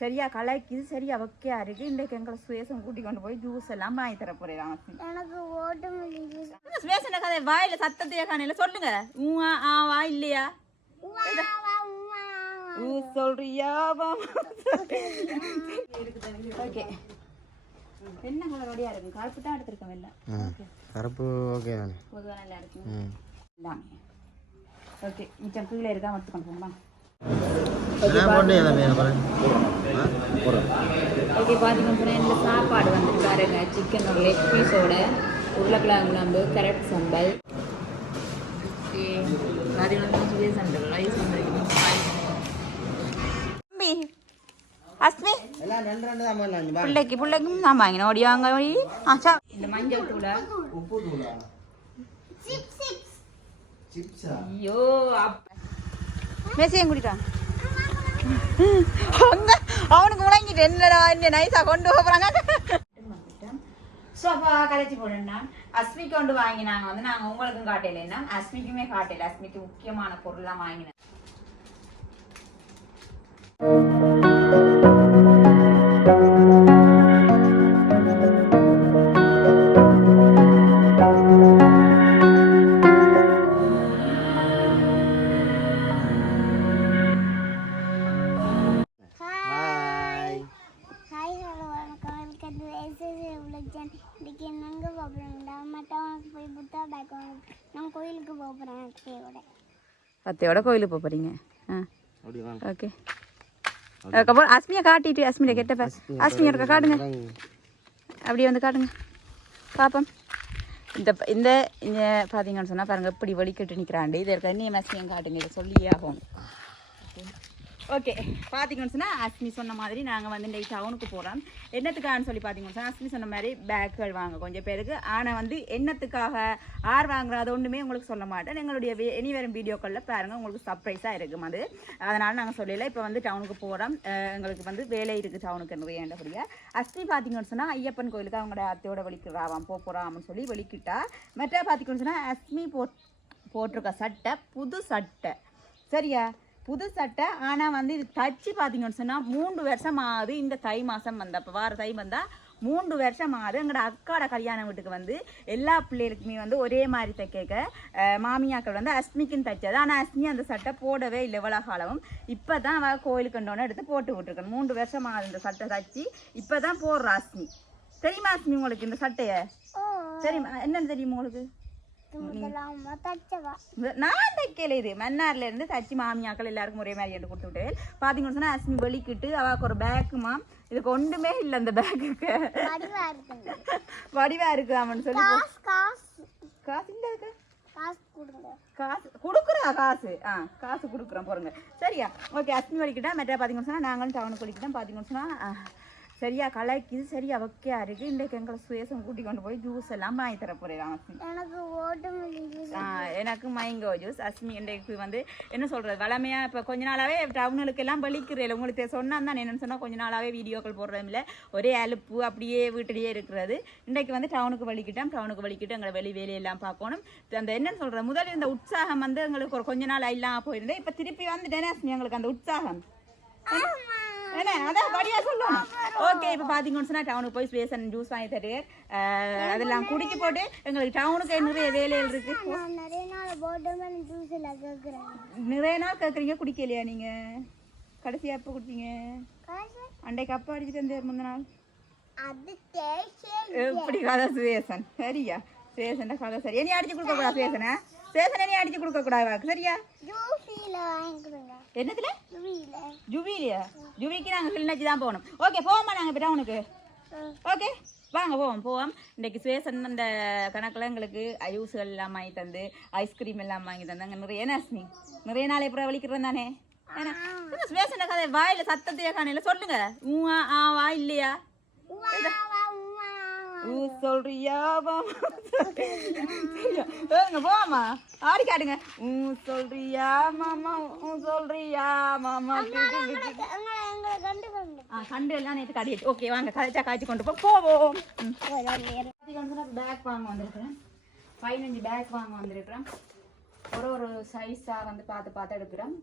சரியா கலாய்க்குது சரியா வைக்கையா இருக்கு? இன்றைக்கு எங்களை சுவேசம் கூட்டி கொண்டு போய் ஜூஸ் எல்லாம் வாங்கி தர போறேன் எனக்கு சுவேசன கதை வாயில சத்தத்தையே காணையில சொல்லுங்க. ஊ ஆ, வா இல்லையா ஊ சொல்றியா ஓகே. என்ன கலர் வழியா இருக்கு? கருப்பு தான் எடுத்திருக்கோம் எல்லாம் கருப்பு ஓகே தானே. பொதுவாக நல்லா இருக்கு. ஓகே மிச்சம் கீழே இருக்கா? கொண்டு போங்களா ஓகே பார்த்தீங்கன்னா இந்த சாப்பாடு வந்துட்டு பாருங்க சிக்கன் ஒரு லெக் பீஸோட உருளைக்கிழங்கு குழம்பு கேரட் சம்பல் பிள்ளைக்கு பிள்ளைக்கும் தான் வாங்கினேன் ஓடி வாங்க ஓடி. ஆச்சா இந்த மஞ்சள் தூளை. உப்பு தூளா? மெசையும் மெசேஜ் குடிட்டான் அவனுக்கு முழங்கிட்டு என்னடா என்ன நைஸா கொண்டு போறாங்க. சோஃபா கதைச்சி போடுன்னா அஸ்மிக்கு கொண்டு வாங்கினாங்க. வந்து நாங்க உங்களுக்கும் காட்டலைன்னா அஸ்மிக்குமே காட்டையில அஸ்மிக்கு முக்கியமான பொருள்லாம் வாங்கினேன் பத்தையோட கோயிலுக்கு போக போறீங்க. ஆ. ஓகே. அதுக்கப்புறம் அஸ்மியை காட்டிட்டு அஸ்மியை கெட்டப்ப அஸ்மியை இருக்க காட்டுங்க. அப்படியே வந்து காட்டுங்க. பாப்போம். இந்த இந்த இங்க பார்த்தீங்கன்னு சொன்னால் பாருங்க இப்படி வலிக்கட்டு நிற்கிறாண்டு இது இருக்க நீ அஸ்மியும் காட்டுங்க இதை சொல்லியே ஆகும் ஓகே பார்த்தீங்கன்னு சொன்னால் அஸ்மி சொன்ன மாதிரி நாங்கள் வந்து இன்றைக்கு டவுனுக்கு போகிறோம் என்னத்துக்காகன்னு சொல்லி பார்த்தீங்கன்னு சொன்னால் அஸ்மி சொன்ன மாதிரி பேக்குகள் வாங்க கொஞ்சம் பேருக்கு. ஆனால் வந்து என்னத்துக்காக ஆர் வாங்குறோம் அது ஒன்றுமே உங்களுக்கு சொல்ல மாட்டேன். எங்களுடைய வே- இனி வரும் வீடியோக்களில் பாருங்கள் உங்களுக்கு சர்ப்ரைஸாக இருக்கும் அது. அதனால் நாங்கள் சொல்லல இப்போ வந்து டவுனுக்கு போகிறோம் எங்களுக்கு வந்து வேலை இருக்குது டவுனுக்கு நிறையண்டபடியாக அஸ்மி பார்த்தீங்கன்னு சொன்னால் ஐயப்பன் கோயிலுக்கு அவங்களோட அத்தையோட வலிக்கிறாவாம் போக போகிறான்னு சொல்லி வெளிக்கிட்டா. மற்ற பார்த்தீங்கன்னு சொன்னால் அஸ்மி போட் போட்டிருக்க சட்டை புது சட்டை. சரியா? புது சட்டை ஆனால் வந்து இது தச்சு பார்த்தீங்கன்னு சொன்னால் மூன்று வருஷம் ஆகுது இந்த தை மாதம் வந்த அப்போ வார தை வந்தால் மூன்று வருஷம் ஆகுது எங்களோட அக்காட கல்யாண வீட்டுக்கு வந்து எல்லா பிள்ளைகளுக்குமே வந்து ஒரே மாதிரி தைக்க மாமியாக்கள் வந்து அஸ்மிக்குன்னு தைச்சது. ஆனால் அஸ்மி அந்த சட்டை போடவே இல்லை இவ்வளோ காலமும். இப்போ தான் அவள் கோயிலுக்கு கொண்டோன்னு எடுத்து போட்டு விட்டுருக்கணும். மூன்று வருஷம் ஆகுது இந்த சட்டை தச்சு இப்போ தான் போடுறா அஸ்மி. தெரியுமா அஸ்மி உங்களுக்கு இந்த சட்டையை? தெரியுமா? என்னன்னு தெரியுமா உங்களுக்கு? நான் தைக்கல இது. மன்னார்ல இருந்து தச்சு மாமியாக்கள் எல்லாருக்கும் ஒரே மாதிரி எடுத்து கொடுத்து விட்டு பாத்தீங்கன்னு சொன்னா அஸ்மி வெளிக்கிட்டு அவக்கு ஒரு பேக்குமா இதுக்கு ஒன்றுமே இல்லை அந்த பேக்குக்கு வடிவா வடிவா இருக்குதாமன்னு சொல்லி காசு காசு. காசு இல்ல இருக்கு காசு கொடுக்குறா காசு. ஆ காசு கொடுக்குறோம் போறங்க சரியா? ஓகே அஸ்மி வலிக்கிட்டா மெட்ரா பாத்தீங்கன்னு சொன்னா நாங்களும் டவுனுக்கு வலிக்கிட்டோம் பாத்தீங்கன்னு சொன்னா ஆ, சரியா கலாய்க்குது சரியா வைக்கையா இருக்கு? இன்றைக்கு எங்களை சுயசம் கூட்டி கொண்டு போய் ஜூஸ் எல்லாம் வாங்கி தர போறேன் எனக்கு மைங்கோ ஜூஸ் அஸ்மி இன்றைக்கு வந்து என்ன சொல்கிறது வளமையா இப்போ கொஞ்ச நாளாகவே டவுனுக்கு எல்லாம் வலிக்கிறேன் உங்களுக்கு சொன்னா தான் என்னன்னு சொன்னால் கொஞ்ச நாளாகவே வீடியோக்கள் போடுறதும் இல்லை. ஒரே அலுப்பு அப்படியே வீட்டிலேயே இருக்கிறது. இன்றைக்கு வந்து டவுனுக்கு வலிக்கிட்டோம் டவுனுக்கு வலிக்கிட்டு எங்களை வெளி வேலையெல்லாம் பார்க்கணும். அந்த என்னன்னு சொல்கிறது முதல்ல இந்த உற்சாகம் வந்து எங்களுக்கு ஒரு கொஞ்ச நாள் இல்லாமல் போயிருந்தேன் இப்போ திருப்பி வந்துட்டேனே அஸ்மி எங்களுக்கு அந்த உற்சாகம். என்ன அதான் படியா ஓகே இப்போ பார்த்தீங்கன்னு சொன்னால் டவுனுக்கு போய் அண்ட் ஜூஸ் வாங்கி தருவார் அதெல்லாம் குடிச்சு போட்டு எங்களுக்கு டவுனுக்கு நிறைய வேலைகள் இருக்கு. நிறைய நாள் கேட்குறீங்க குடிக்கலையா நீங்க? கடைசியா எப்போ குடிச்சீங்க அன்றைக்கு அப்பா அடிச்சுட்டு வந்தார் முந்த நாள். எப்படி கதை சுவேசன் சரியா? சுவேசன் கதை சரி. நீ அடிச்சு கொடுக்க கூடாது சுவேசனை நீ அடிச்சு கொடுக்க கூடாது? சரியா? ஜூஸில் ஜுவிலியா ஜுவிக்கு நாங்கள் கிளிநொச்சி தான் போகணும். ஓகே போவோமா நாங்கள் இப்போ? டவுனுக்கு ஓகே வாங்க போவோம் போவோம். இன்னைக்கு சுவேசன் அந்த கணக்கில் எங்களுக்கு ஜூஸ்கள் எல்லாம் வாங்கி தந்து ஐஸ்கிரீம் எல்லாம் வாங்கி தந்தாங்க நிறைய அஸ்மி நிறைய நாள் எப்போ வலிக்கிறோம் தானே? சுவேசன் கதை வாயில சத்தத்தையே காணையில சொல்லுங்க. ஊ ஆ, ஆ வா இல்லையா சொல்றியா போமா ஆடி காட்டுங்க. ஊ சொல்றியா மாமா ஊ சொல்றியா மாமா கண்டு கொண்டு ஆ கண்டு எல்லாம் நேற்று காட்டிட்டு ஓகே வாங்க கதைச்சா காய்ச்சி கொண்டு போ போவோம். பேக் வாங்க வந்திருக்கிறேன். பதினஞ்சு பேக் வாங்க வந்திருக்கிறேன். ஒரு ஒரு சைஸாக வந்து பார்த்து பார்த்து எடுக்கிறேன்.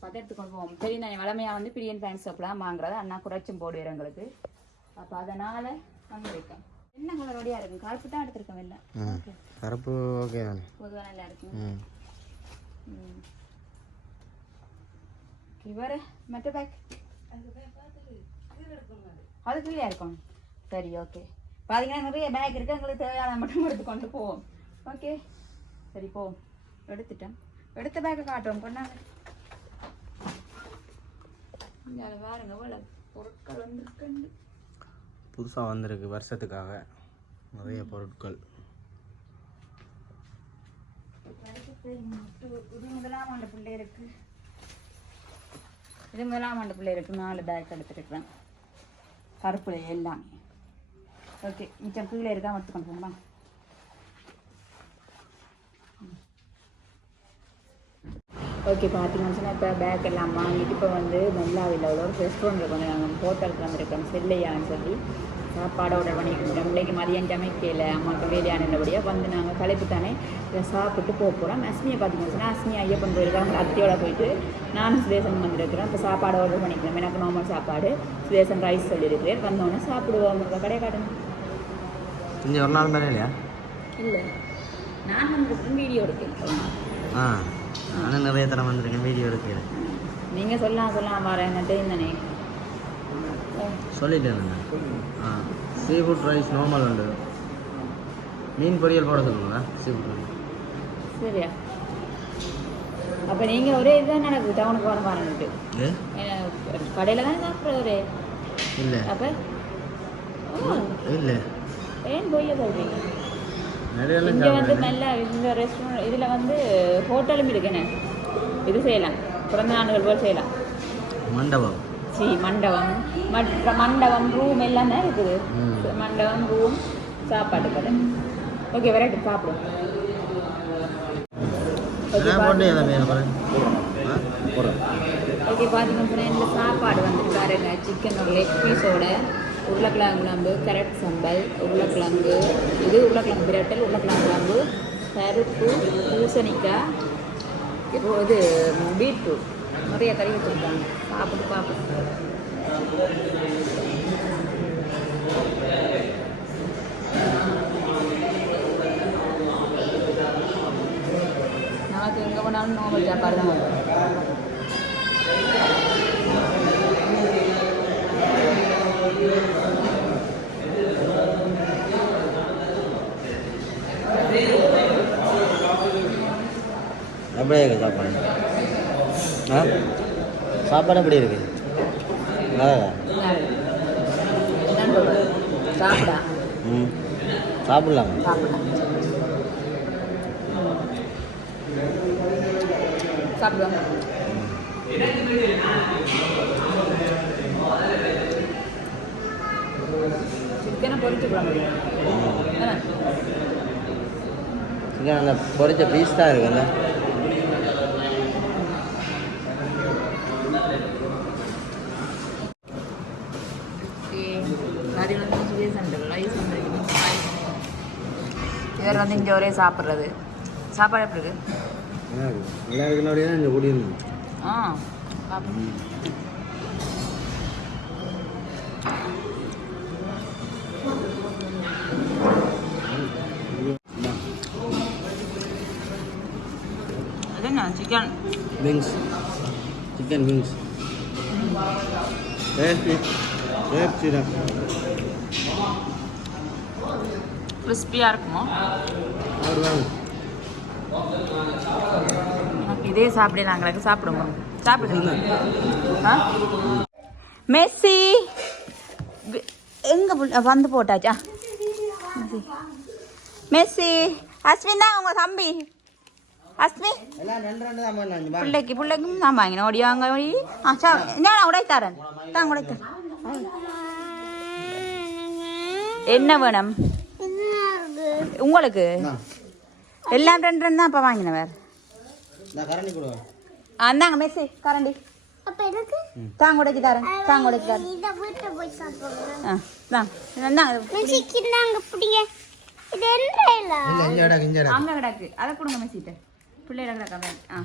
பார்த்து எடுத்துக்கொண்டு போவோம். நான் வளமையாக வந்து பிரியன் பேண்ட் சோப்லாம் வாங்குறது அண்ணா குறைச்சும் போடுவேன் எங்களுக்கு. அப்போ அதனால் வந்திருக்கேன் என்ன கலரோடையா இருக்கும் கருப்பு தான் எடுத்திருக்கேன் ஓகே. கருப்பு ஓகே தானே? பொதுவாக நல்லா இருக்கும். இவர் மற்ற பேக் அது கீழே இருக்கும். சரி ஓகே பார்த்தீங்கன்னா நிறைய பேக் இருக்கு. எங்களுக்கு தேவையான மட்டும் எடுத்துக்கொண்டு போவோம். ஓகே சரி போவோம் எடுத்துட்டேன். எடுத்த பேக்கை காட்டுவோம். கொண்டாங்க இங்க அதை பாருங்க இவ்வளோ பொருட்கள் வந்துருக்கு புதுசாக வந்திருக்கு வருஷத்துக்காக. நிறைய பொருட்கள். இது முதலாம் ஆண்டு பிள்ளைகளுக்கு இது முதலாம் ஆண்டு பிள்ளைகளுக்கு நாலு பேக் எடுத்துருக்குறேன். கருப்புல எல்லாமே. ஓகே மிச்சம் கீழே இருக்கா? எடுத்துக்கொண்டு போங்களா ஓகே பார்த்தீங்கன்னு சொன்னால் இப்போ பேக் எல்லாம் வாங்கிட்டு இப்போ வந்து மெல்லாவில் உள்ள ஒரு ரெஸ்டாரண்ட்டில் வந்து நாங்கள் ஹோட்டலுக்கு வந்திருக்கோம் செல்லையான்னு சொல்லி. சாப்பாடு ஆர்டர் பண்ணியிருக்கோம் இன்னைக்கு மதியம் சமைக்கல அம்மாவுக்கு வேலையானபடியாக வந்து நாங்கள் களைப்பு தானே இதை சாப்பிட்டு போக போகிறோம் அஸ்மியை பார்த்தீங்கன்னு சொன்னால் அஸ்மி ஐயப்பன் போயிருக்காங்க அத்தையோட போயிட்டு நானும் சுதேசன் வந்திருக்கிறேன் இப்போ சாப்பாடு ஆர்டர் பண்ணிக்கிறேன் எனக்கு நார்மல் சாப்பாடு சுதேசன் ரைஸ் சொல்லியிருக்கிறேன் வந்தோடனே சாப்பிடுவோம். உங்கள் கடை காட்டுங்க. இங்கே ஒரு நாள் தானே இல்லையா? இல்லை. நான் வந்து வீடியோ எடுக்கிறேன் ஆ. நானும் நிறைய தரம் வந்திருக்கேன் வீடியோ எடுக்கிறேன் நீங்கள் சொல்லலாம் சொல்லலாம் வரேன் என்ன தெரியுந்தானே சொல்லிட்டேன் ஆ சீ ஃபுட் ரைஸ் நார்மல் உண்டு மீன் பொரியல் போட சொல்லுங்களா? சீ ஃபுட் ரைஸ் சரியா? அப்போ நீங்கள் ஒரே இதுதான் நடக்குது டவுனுக்கு வர பாருன்ட்டு கடையில் தான் சாப்பிட்ற ஒரே? இல்லை. அப்போ? இல்லை. ஏன் பொய்ய சொல்கிறீங்க இங்கே வந்து நல்ல இந்த ரெஸ்டாரண்ட் இதில் வந்து ஹோட்டலும் இருக்குண்ணே. இது செய்யலாம். பிறந்த நாடுகள் போல் செய்யலாம். மண்டபம். சி மண்டபம். மற்ற மண்டபம் ரூம் எல்லாம் இருக்குது. மண்டபம் ரூம் சாப்பாடு கடை. ஓகே வெரைட்டி சாப்பிடுவோம். ஓகே பார்த்தீங்கன்னா இந்த சாப்பாடு வந்துட்டு பாருங்க சிக்கன் ஒரு லெக் பீஸோட உருளைக்கிழங்கு குழம்பு கேரட் சம்பல் உருளைக்கிழங்கு இது உருளைக்கிழங்கு பிரட்டல் உருளைக்கிழங்கு குழம்பு பருப்பு பூசணிக்காய் இப்போ இது பீட்ரூட். நிறைய கறி வச்சுருக்காங்க. சாப்பிட்டு பார்ப்போம். நமக்கு எங்கே போனாலும் நார்மல் சாப்பாடு தான். வரும் எப்படி இருக்கு சாப்பாடு. ஆ? சாப்பாடு எப்படி இருக்கு? நல்லா ம். சாப்பிடலாமா? சாப்பிடுவாங்க சிக்கனை இங்கே அந்த பொரிச்ச பீஸ் தான் இருக்குல்ல கறி வந்து சுரேஷ் ரைஸ் வந்து இவர் வந்து இங்கே ஒரே சாப்பிட்றது. சாப்பாடு எப்படி இருக்கு? நல்லா இருக்கு நல்லா இருக்குன்னு இங்கே கூடியிருந்தோம் ஆ சாப்பிடு. அது என்ன chicken wings chicken wings tasty tasty தான். கிறிஸ்பியாக இருக்குமோ? அவர் வாங்க எனக்கு சாப்பிடுவோம் சாப்பிடுங்க. மெஸ்ஸி! எங்கே வந்து போட்டாச்சா? மெஸ்ஸி. மெஸ்ஸி அஸ்வின் தான் உங்க தம்பி. அஸ்மி எல்லாம் பிள்ளைக்கு பிள்ளைக்கும் தான் வாங்கினேன். ஓடி வாங்க ஓடி. ஆ சா நான் உடைத்தாரன் தான் உடைத்தரேன் என்ன வேணும்? உங்களுக்கு? எல்லாம் ரெண்டு ரெண்டு தான் இப்போ வாங்கினவர். அந்தாங்க மெஸ்ஸி கரண்டி. அப்ப தாங்க உடைச்சி தரேன் தாங்க உடைச்சி தரேன் அங்கே கிடக்கு அதை கொடுங்க மெஸ்ஸிட்ட பிள்ளையிட கிடக்காம ஆ.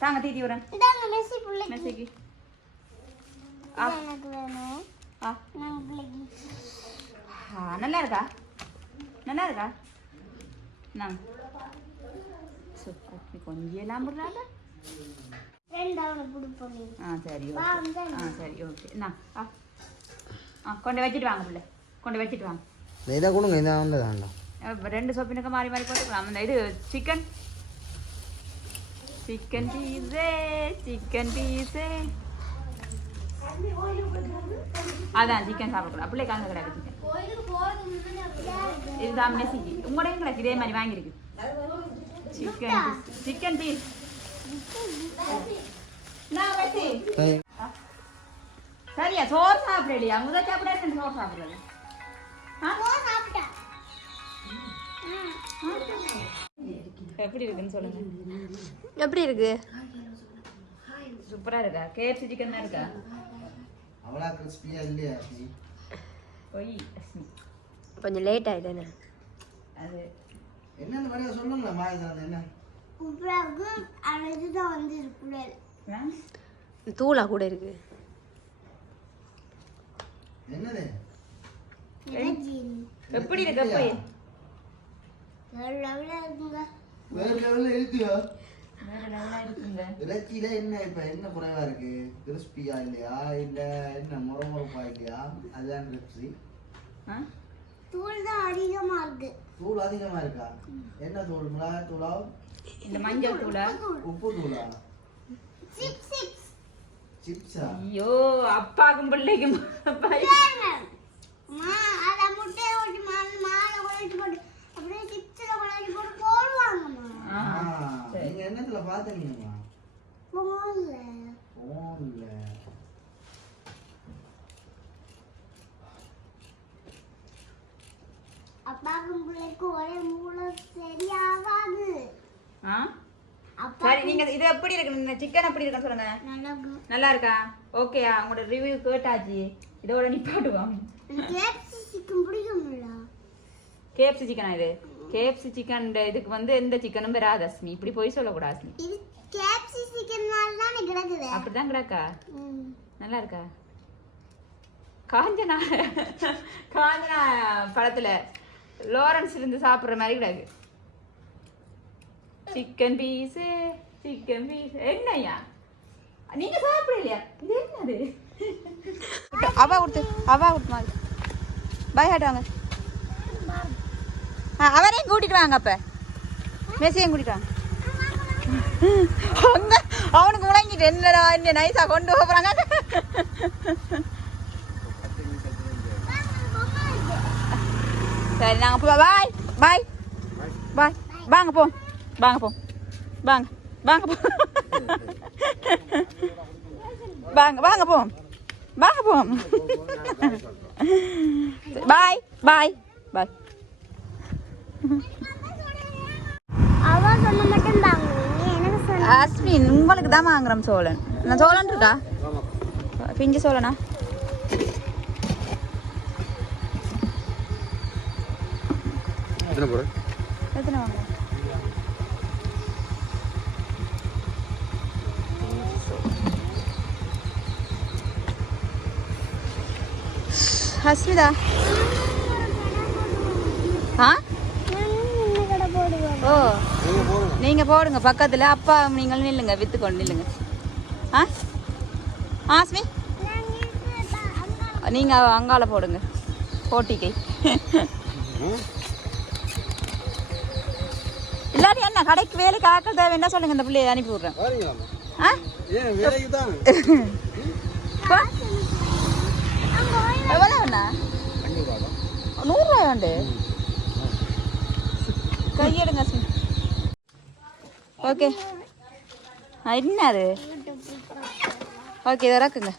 தாங்க தீதி வரேன் இதாங்க மெஸ்ஸி பிள்ளைக்கு. மெசேஜ் இது எனக்கு வேணும். ஆ. நாங்கள் பிள்ளைக்கு. ஆ நல்லா இருக்கா? நல்லா இருக்கா நான் நீ கொஞ்சம் கொடுப்போம் ஆ சரி ஓகே. ஆ சரி ஓகே. நான் ஆ. ஆ கொண்டு வச்சுட்டு வாங்க பிள்ளை. கொண்டு வச்சுட்டு வாங்க. இதை கொடுங்க இதை வந்து அஹ் ரெண்டு சொப்பினுக்கு மாறி மாறி போட்டுக்கலாம் அந்த இது சிக்கன் சிக்கன் பீஸே சிக்கன் பீஸே அதான் சிக்கன் சாப்பிடக்கூடாது கலந்து கிடையாது இதுதான் மெசேஜ் உங்களோட கிடக்கு இதே மாதிரி வாங்கியிருக்கு. சிக்கன் சிக்கன் பீஸ் சரியா? சோறு சாப்பிடலையா முதல் சாப்பிட சோறு சாப்பிட்டா. எப்படி இருக்குன்னு சொல்லுங்க. எப்படி இருக்கு? சூப்பரா இருக்கா? கேஎஃப்சி சிக்கன் தான் இருக்கா? அவ்வளோ கிறிஸ்பியாக இல்லையா பொய் அஸ்மி கொஞ்சம் லேட் ஆயிட்டேனே அது என்னென்ன வேலையை சொல்லுங்களேன் மாயசான என்ன? பிறகு அழகுதான் வந்து இருக்கக்கூடாது ஆ? தூளா கூட இருக்கு. என்னது? எப்படி இருக்கு எப்படி இருக்குங்க? வேறு லெவலில் இருக்குயா வேற இறைச்சியில என்ன இப்ப? என்ன குறைவா இருக்கு? கிறிஸ்பியா இல்லையா? இல்ல என்ன முறமுறப்பா இல்லையா? அதுதான் கிறிஸ்பி ஆ? தூள் தான் அதிகமா இருக்கு. தூள் அதிகமா இருக்கா? என்ன தூள்? மிளகாய் தூளா? இந்த மஞ்சள் தூளா? உப்பு தூளா சிப்ஸ். ஐயோ அப்பாக்கும் பிள்ளைக்கும் அப்படியே சிப்ஸில் போட்டு போடுவாங்கம்மா. என்னத்துல பாத்தீங்கம்மா போகல போன்ல. அப்பாக்கும் பிள்ளைக்கும் ஒரே மூளை சரியாகாது. ஆ? சரி நீங்க இது எப்படி இருக்கு? சிக்கன் எப்படி இருக்குன்னு சொல்லுங்க. நல்லா இருக்கா? ஓகேயா உங்களோட ரிவ்யூ கேட்டாச்சு. இதோட நிப்பாட்டுவோம். கேப்சி சிக்கன் பிடிக்கும்ல. கேஎஃப்சி சிக்கனா இது? கேஎஃப்சி சிக்கன் இதுக்கு வந்து எந்த சிக்கனும் வராது அஸ்மி. இப்படி போய் சொல்லக்கூடாது அஸ்மி. இது கேப்சி சிக்கன் மாதிரி கிடக்குது. அப்படிதான் கிடக்கா. நல்லா இருக்கா? காஞ்சனா காஞ்சனா படத்துல லாரன்ஸ் இருந்து சாப்பிடுற மாதிரி கிடக்கு. Chicken piece chicken piece. என்னய்யா? நீங்க சாப்பிடலையா? இது என்னது? அவா கொடுத்து அவா கொடுத்து மாதிரி பாய் ஹாட் வாங்க. ஆ, அவரையும் கூட்டிட்டு வாங்க அப்ப. மெஸ்ஸையும் கூட்டிட்டு வாங்க. அங்க அவனுக்கு முழங்கிட்டு என்னடா என்ன நைஸா கொண்டு போறாங்க. சரி நாங்க போ பாய் பாய் பாய் வாங்க போ. வாங்க போ. வாங்க. வாங்க போ. வாங்க வாங்க போ. வாங்க போ. பாய் பாய் பாய் அவ சொன்ன மட்டும் தாங்க எனக்கு சொன்ன அஸ்வின் உங்களுக்கு தான் வாங்குறோம் சோழன். நான் சோழன் இருக்கா? பிஞ்சு சோழனா? எத்தனை போடு? எத்தனை வாங்க ஹஸ்மிதா ஆ கடை போடுவோம் ஓ நீங்க போடுங்க பக்கத்துல. அப்பா நீங்களும் நில்லுங்க வித்து கொண்டு நில்லுங்க. ஆ? ஆஸ்மி நீங்க அங்கால போடுங்க போட்டிக்கு. இல்லாட்டி என்ன கடைக்கு வேலைக்கு ஆக்கள் தேவை என்ன சொல்லுங்க இந்த பிள்ளைய அனுப்பி விடுறேன். எவ்வளோ வேணா நூறுரூவா உண்டு கையெடுங்க ஓகே. என்ன அது ஓகே இதை இறக்குங்க.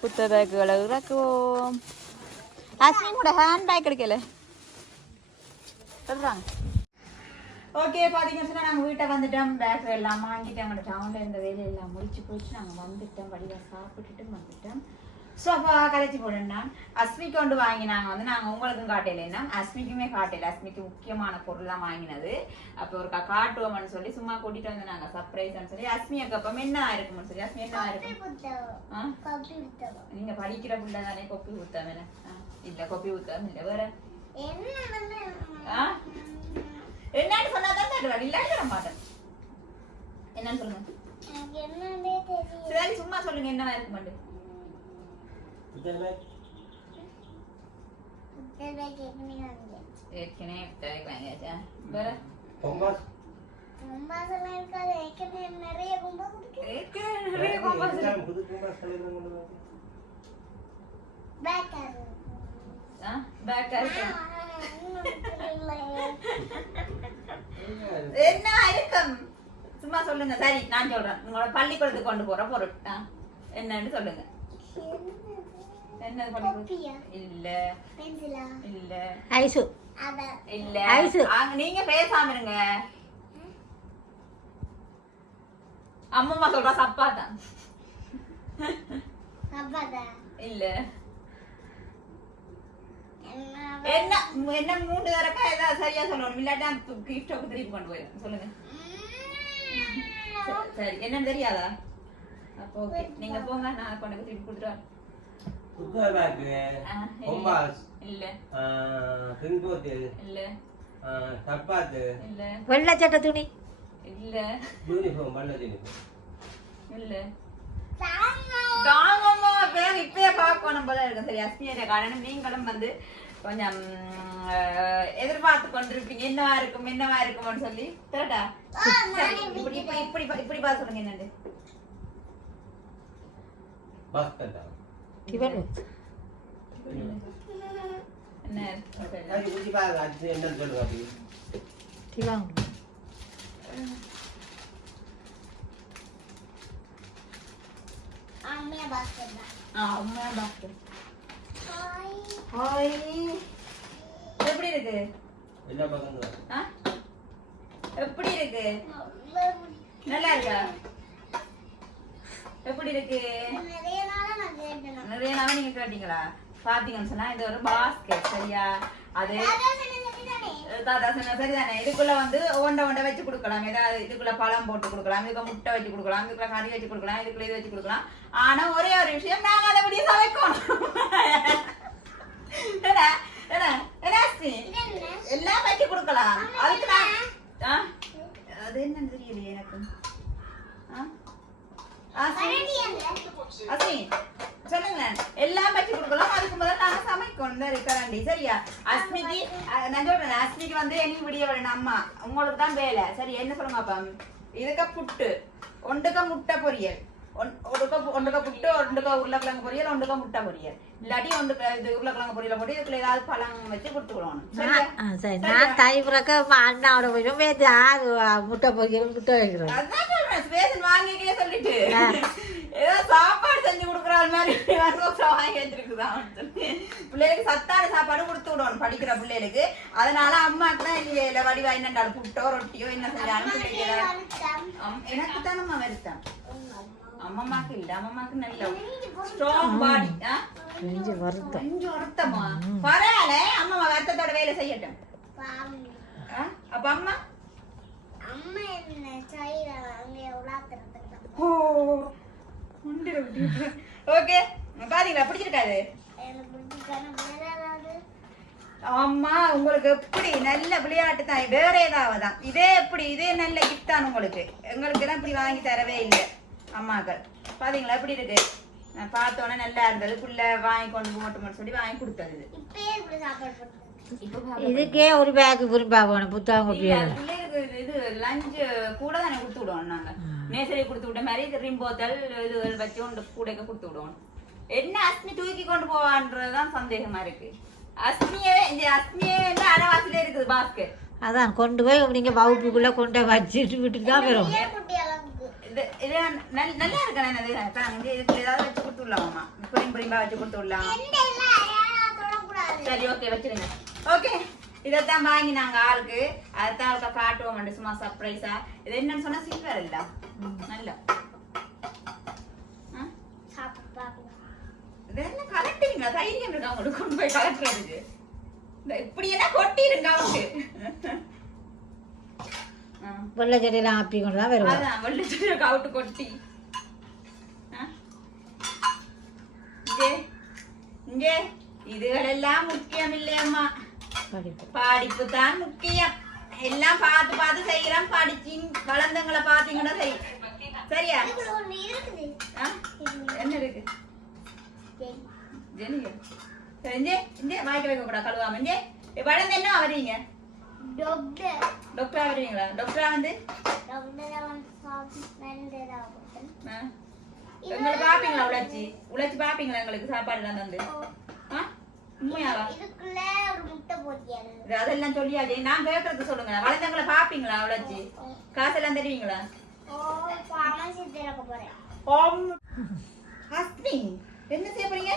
புத்த பேக்குகளை இறக்குவோம் அஸ்மி ஹேண்ட் பேக் எடுக்கல. சொல்கிறாங்க ஓகே பார்த்தீங்கன்னு சொன்னால் நாங்கள் வீட்டை வந்துட்டோம். பேக் எல்லாம் வாங்கிட்டு எங்களோட டவுனில் இருந்த வேலையெல்லாம் முடிச்சு போச்சு. நாங்கள் வந்துட்டோம். வழியாக சாப்பிட்டுட்டு வந்துட்டோம். சோஃபா கலைச்சி போடுன்னா அஸ்மிக்கு கொண்டு வாங்கினாங்க. வந்து நாங்கள் உங்களுக்கும் காட்டையிலன்னா அஸ்மிக்குமே காட்டையில அஸ்மிக்கு முக்கியமான பொருள்லாம் வாங்கினது. அப்போ ஒரு கா- காட்டுவோம்னு சொல்லி சும்மா கூட்டிட்டு வந்து நாங்கள் சர்ப்ரைஸ்னு சொல்லி அஸ்மி அக்கப்பம் என்ன இருக்கும்னு சொல்லி அஸ்மி என்ன இருக்கும் புத்தகம். ஆ? கொப்பி புத்தகம். நீங்க படிக்கிற புள்ள தானே கொப்பி ஊத்தாம இல்ல கொப்பி ஊத்தாம இல்ல. வேற? என்னன்னு சொன்னா தான் தருவாள் இல்லாட்டி தர மாட்டேன். என்னன்னு சொல்லுங்க. சும்மா சொல்லுங்க. என்ன இருக்கு மாட்டேன் புத்தகம் கேட்கணும் ஏற்கனவே தேவைக்கு வாங்கியாச்சா வேற ரொம்ப சொல்ல இருக்காது ஏற்கனவே நிறைய ரொம்ப குடிக்கும் ஏற்கனவே நிறைய compost. பேக் ஆ பேக்கா இருக்கு என்ன இருக்கும் சும்மா சொல்லுங்க சரி நான் சொல்றேன் உங்களோட பள்ளிக்கூடத்துக்கு கொண்டு போற பொருள் என்னன்னு சொல்லுங்க இல்ல. ஐசு. அத. இல்ல. ஐஸு. அங்க நீங்க பேசாம இருங்க. அம்மம்மா சொல்றா சப்பாத்தான் அப்பாதா இல்ல. என்ன? என்ன மூணு தரக்கா? ஏதாவது சரியா சொல்லணும். இல்லாட்டா கிஃப்ட் திருப்பி கொண்டு போயிடும் சொல்லுங்க. சரி, என்னன்னு தெரியாதா? அப்போ ஓகே நீங்க போங்க. நான் கொண்டு திருப்பி கொடுத்துருவேன் ஆ, இல்ல இல்ல சப்பாத்து இல்ல வெள்ளை சட்டை துணி இல்ல யூனிஃபார்ம் பண்ண யூனிஃபார்ம் இல்ல தாங்க காமம்மா பேர் இப்பயே பார்க்கணும் போல இருக்கும் சரி அஸ்மியரை காரணம் நீங்களும் வந்து கொஞ்சம் எதிர்பார்த்து கொண்டிருப்பீங்க என்னவா இருக்கும் என்னவா இருக்கும்னு சொல்லி தேட்டா இப்படி இப்படி இப்படி பார்த்து சொல்லுங்க என்னது பஸ் எப்படி இருக்கு? எப்படி இருக்கு? நல்லா இருக்கா எப்படி இருக்கு? நிறைய நாளா நான் கேட்டேன் நிறைய நாள் நீங்க கேட்டீங்களா? பாத்தீங்கன்னு சொன்னா இது ஒரு பாஸ்கெட் சரியா? அது தாத்தா சொன்ன சரிதானே? இதுக்குள்ள வந்து ஒண்ட ஒண்ட வச்சு கொடுக்கலாம். ஏதாவது இதுக்குள்ள பழம் போட்டு கொடுக்கலாம். இதுக்குள்ள முட்டை வச்சு கொடுக்கலாம். இதுக்குள்ள கறி வச்சு கொடுக்கலாம். இதுக்குள்ள இது வச்சு கொடுக்கலாம். ஆனா ஒரே ஒரு விஷயம் நாங்க அதை அப்படியே சமைக்கணும்? எல்லாம் வச்சு கொடுக்கலாம். அதுக்கு நான்? அது என்னன்னு தெரியலையே எனக்கு? சொல்லுங்களேன் எல்லாம் வச்சு கொடுக்கலாம். அதுக்கு முதல்ல நாங்க சமைக்கணும். இருக்கிறாண்டி சரியா? அஸ்மிக்கு நான் சொல்றேன் அஸ்மிக்கு வந்து என்ன விடிய வேணும் அம்மா. உங்களுக்கு தான் வேலை. சரி என்ன சொல்லுங்க அப்பா? இதுக்க புட்டு. ஒண்டுக்க முட்டை பொரியல். ஒன்- ஒண்டுக்க பு- ஒண்டுக்க புட்டு ஒண்டுக்க உருளைக்கிழங்கு பொரியல் ஒண்டுக்க முட்டை பொரியல். இல்லாட்டி ஒண்டுக்க இது உருளைக்கிழங்கு பொரியல் போட்டு இதுக்குள்ள ஏதாவது பழம் வச்சு கொடுத்துக்கணும். சரி. நான் அண்ணாவோட போயிடும் முட்டை பொரியல் முட்டை சொல்றேன். ஸ்பேஷன் வாங்கிக்கே சொல்லிட்டு. ஏதோ சாப்பாடு செஞ்சு கொடுக்குற மாதிரி வருஷம் வாங்கி வச்சிருக்குதான் பிள்ளைகளுக்கு சத்தான சாப்பாடு கொடுத்து விடணும் படிக்கிற பிள்ளைகளுக்கு. அதனால அம்மாக்கு தான் இல்ல வடிவா என்னண்டாலும் புட்டோ ரொட்டியோ என்ன செஞ்சாலும் எனக்கு தான் அம்மா வருத்தம். அம்மம்மாக்கு இல்ல அம்மம்மாக்கு நல்ல ஸ்ட்ராங் பாடி கொஞ்சம் வருத்தம். கொஞ்சம் வருத்தமா? பரவாயில்ல அம்மா வருத்தத்தோட வேலை செய்யட்டும்? அப்ப அம்மா? அம்மா என்ன சைல அங்கே உலாத்துறதுக்கு ஓகே பாத்தீங்களா பிடிச்சிருக்காது எனக்கு பிடிச்சிருக்கான வேற ஏதாவது ஆமா உங்களுக்கு எப்படி நல்ல விளையாட்டு தான் வேற ஏதாவது? தான் இதே எப்படி? இதே நல்ல கிஃப்ட் தான் உங்களுக்கு. எங்களுக்கு எல்லாம் இப்படி வாங்கி தரவே இல்லை. அம்மாக்கள். பாத்தீங்களா? எப்படி இருக்கு? நான் பார்த்தோன்னே நல்லா இருந்தது. புள்ள வாங்கி கொண்டு போட்டோம்னு சொல்லி வாங்கி கொடுத்தது. இதுக்கே ஒரு பேக் விரும்பா போகணும் புத்தகம் இது- லஞ்சு கூட தானே கொடுத்து விடுவோம் நாங்க. நேசரி கொடுத்து விட்ட மாதிரி இது ரிம் போத்தல் இது வச்சு ஒன்று கூடைக்கு கொடுத்து விடுவோம். என்ன அஸ்மி தூக்கி கொண்டு போவான்றதுதான் சந்தேகமா இருக்கு. அஸ்மியே இந்த அஸ்மியே வந்து அரைவாசில இருக்குது பாஸ்கெட் அதான் கொண்டு போய் நீங்க வகுப்புக்குள்ள கொண்டு போய் வச்சுட்டு விட்டுட்டு தான் வரும். நல்லா இருக்கா ஏதாவது வச்சு கொடுத்து விடலாமா பொரியும் பொரியும்பா வச்சு கொடுத்து விடலாம். எந்த இல்ல யாரும் தொடக்கூடாது சரி ஓகே வச்சிருங்க. ஓகே இதைத்தான் வாங்கி நாங்க ஆளுக்கு. அதைத்தான் அவளுக்கு காட்டுவோம் சும்மா சர்ப்ரைஸா இது என்னன்னு சொன்னா சில்வர் இல்ல. நல்ல. ஆ? சாப்பிட்டு பார்க்கலாம். இது பாத்தீங்களா தைரியம் இருக்கா உங்களுக்கு? கொண்டு போய் கலட்டுறதுக்கு இப்படி எல்லாம் கொட்டிருங்க அவனுக்கு ஆ. வெள்ளை செடியெல்லாம் ஆப்பி கொண்டு தான் வருவோம் அதான் வெள்ளச்செடியை கவுட்டு கொட்டி? இங்கே இங்கே. இதுகளெல்லாம் முக்கியம் இல்லையம்மா படிப்பு. தான் முக்கியம். எல்லாம் பார்த்து பார்த்து செய்யறோம் படிச்சு வளர்ந்தவங்களை பார்த்தீங்கன்னா சரி சரியா? என்ன இருக்கு? ஜெனியா இங்கே இங்கே வாய்க்க வைக்க கூடாது கழுவாம வளர்ந்து என்ன வரீங்க டாக்டர் டாக்டரா வருவீங்களா டாக்டரா வந்து? எங்களை பாப்பீங்களா உழைச்சி உழைச்சி பாப்பீங்களா எங்களுக்கு சாப்பாடு எல்லாம் தந்து? உண்மையாவா அதெல்லாம் சொல்லியாச்சு நான் கேட்கறது சொல்லுங்க வளர்ந்தவங்களை பாப்பீங்களா உழைச்சி காசெல்லாம் தருவீங்களா என்ன செய்ய போறீங்க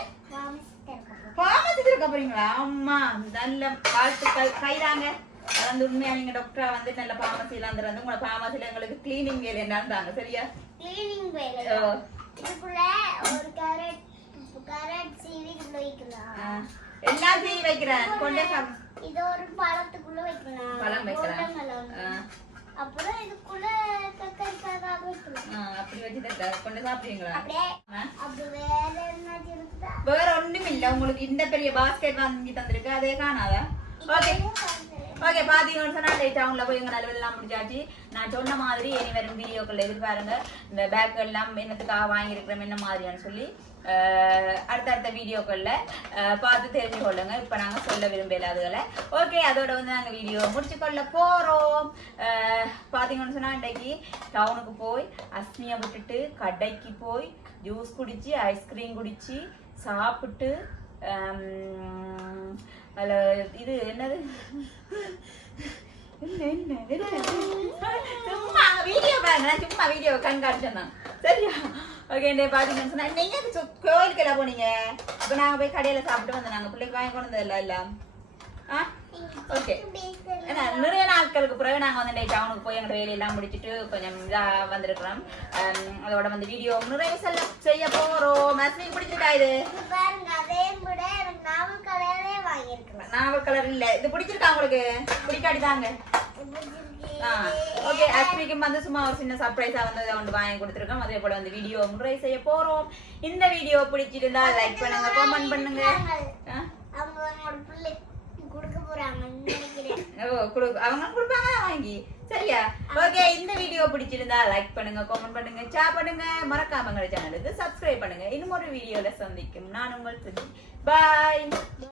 ஃபார்மசி இருக்க போறீங்களா அம்மா நல்ல வாழ்த்துக்கள். கைதாங்க. வளர்ந்து உண்மையா நீங்க டாக்டரா வந்து நல்ல பாமசியில வந்து உங்களை பாமசியில எங்களுக்கு கிளீனிங் வேலை என்னன்னு சரியா? கிளீனிங் வேலை இதுக்குள்ள ஒரு கேரட் கேரட் சீவி வைக்கலாம். எல்லாம் செய்ய வைக்கிறேன். கொண்டே. இது ஒரு பழத்துக்குள்ள வைக்கலாம். பழம். ஆ, அப்புறம் இதுக்குள்ள அப்படி வச்சு கொண்டு சாப்பிடுவீங்களா? வேற ஒண்ணும் இல்ல உங்களுக்கு இந்த பெரிய பாஸ்கெட் வாங்கி தந்திருக்கு. அதே காணாதா? ஓகே ஓகே பாத்தீங்கன்னு சொன்னா டே டவுன்ல போய் எங்க நான் சொன்ன மாதிரி இனி வரும் வீடியோக்கள் எதிர்பாருங்க. இந்த பேக் எல்லாம் என்னத்துக்காக வாங்கியிருக்கிறோம் என்ன மாதிரியான்னு சொல்லி. அடுத்தடுத்த வீடியோக்கள்ல அஹ், பார்த்து தெரிஞ்சு கொள்ளுங்க. இப்ப நாங்க சொல்ல விரும்பல அதுகளை ஓகே அதோட வந்து நாங்க வீடியோ முடிச்சுக்கொள்ள போகிறோம் போறோம். சொன்னால் இன்றைக்கு டவுனுக்கு போய் அஸ்மியை விட்டுட்டு கடைக்கு போய் ஜூஸ் குடிச்சு ஐஸ்கிரீம் குடிச்சு சாப்பிட்டு அதில் இது என்னது? என்ன என்ன சும்மா வீடியோ பாருங்க. சும்மா வீடியோ கண்காட்சி தான் சரியா? ஓகே பாத்தீங்கன்னு சொன்னா நீங்க சு- கோயிலுக்கு எல்லாம் போனீங்க? இப்போ நாங்க போய் கடையில சாப்பிட்டு வந்தோம். நாங்க பிள்ளைக்கு வாங்கி கொண்டு வந்தது இல்ல. எல்லாம் ஆ? ஓகே ஏன்னா நிறைய நாட்களுக்கு பிறகு நாங்கள் வந்து டவுனுக்கு போய் எங்களோட வேலையெல்லாம் முடிச்சுட்டு கொஞ்சம் இதாக வந்திருக்கிறோம். அதோட வந்து வீடியோ நிறைய செல்ல செய்ய போகிறோம் மஸ்மிக்கு பிடிச்சிருக்கா இது? நாவல் கலரே இல்லை. இது பிடிச்சிருக்கா உங்களுக்கு? பிடிக்காடி தாங்க. ஓகே அஸ்மிக்கும் வந்து சும்மா ஒரு சின்ன சர்ப்ரைஸாக வந்து இதை வாங்கி கொடுத்துருக்கோம். அதே போல் வந்து வீடியோ முறை செய்ய போகிறோம் இந்த வீடியோ பிடிச்சிருந்தா லைக் பண்ணுங்க கமெண்ட் பண்ணுங்க. ஆ? ஓ குடு அவங்க கொடுப்பாங்க வாங்கி. சரியா? ஓகே இந்த வீடியோ பிடிச்சிருந்தா லைக் பண்ணுங்க கமெண்ட் பண்ணுங்க ஷேர் பண்ணுங்க. மறக்காம சேனலுக்கு சப்ஸ்கிரைப் பண்ணுங்க. இன்னும் ஒரு வீடியோல சந்திக்கும். நான் உங்கள் பாய்